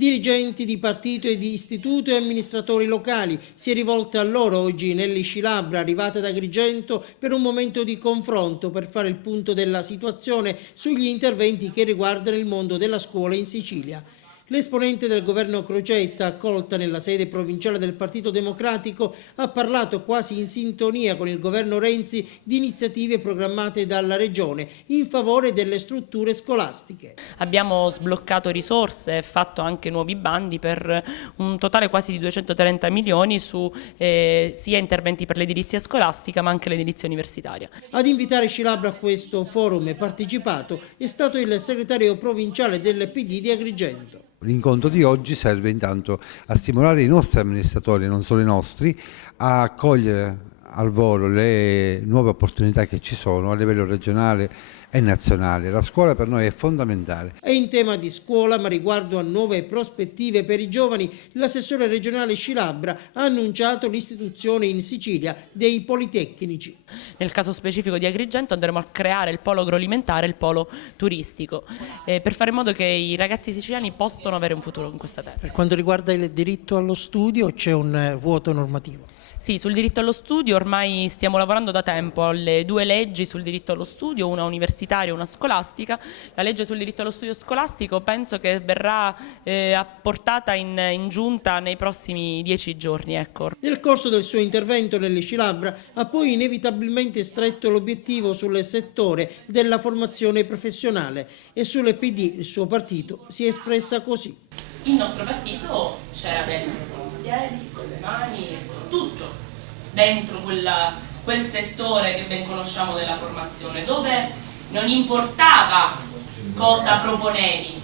Dirigenti di partito e di istituto e amministratori locali. Si è rivolta a loro oggi Nelly Scilabra, arrivata da Agrigento, per un momento di confronto per fare il punto della situazione sugli interventi che riguardano il mondo della scuola in Sicilia. L'esponente del governo Crocetta, accolta nella sede provinciale del Partito Democratico, ha parlato quasi in sintonia con il governo Renzi di iniziative programmate dalla Regione in favore delle strutture scolastiche. Abbiamo sbloccato risorse e fatto anche nuovi bandi per un totale quasi di 230 milioni su sia interventi per l'edilizia scolastica ma anche l'edilizia universitaria. Ad invitare Scilabra a questo forum e partecipato è stato il segretario provinciale del PD di Agrigento. L'incontro di oggi serve intanto a stimolare i nostri amministratori, non solo i nostri, a cogliere al volo le nuove opportunità che ci sono a livello regionale e nazionale. La scuola per noi è fondamentale. E in tema di scuola, ma riguardo a nuove prospettive per i giovani, l'assessore regionale Scilabra ha annunciato l'istituzione in Sicilia dei politecnici. Nel caso specifico di Agrigento andremo a creare il polo agroalimentare e il polo turistico, per fare in modo che i ragazzi siciliani possano avere un futuro in questa terra. Per quanto riguarda il diritto allo studio c'è un vuoto normativo. Sì, sul diritto allo studio ormai stiamo lavorando da tempo alle due leggi sul diritto allo studio, una universitaria e una scolastica. La legge sul diritto allo studio scolastico penso che verrà apportata in giunta nei prossimi 10 giorni. Ecco. Nel corso del suo intervento Nelly Scilabra ha poi inevitabilmente stretto l'obiettivo sul settore della formazione professionale e sulle PD il suo partito si è espressa così. Il nostro partito c'era dentro con i piedi, con le mani, con tutto, dentro quel settore che ben conosciamo della formazione, dove non importava cosa proponevi,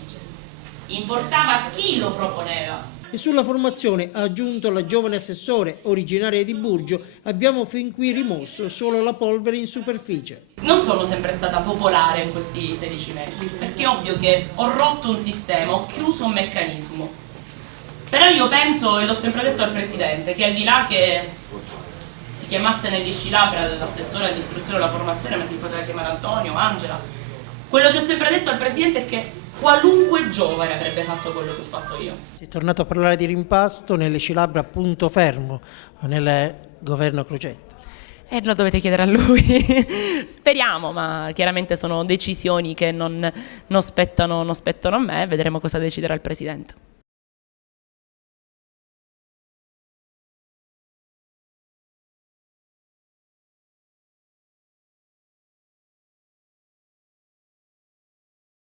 importava chi lo proponeva. E sulla formazione, ha aggiunto la giovane assessore originaria di Burgio, abbiamo fin qui rimosso solo la polvere in superficie. Non sono sempre stata popolare in questi 16 mesi, perché è ovvio che ho rotto un sistema, ho chiuso un meccanismo. Però io penso, e l'ho sempre detto al Presidente, che al di là che si chiamasse Nelly Scilabra l'assessore all'istruzione e alla formazione, ma si poteva chiamare Antonio, Angela, quello che ho sempre detto al Presidente è che qualunque giovane avrebbe fatto quello che ho fatto io. Si è tornato a parlare di rimpasto, Nelly Scilabra a punto fermo nel governo Crocetta. Lo dovete chiedere a lui. Speriamo, ma chiaramente sono decisioni che non spettano a me, vedremo cosa deciderà il Presidente.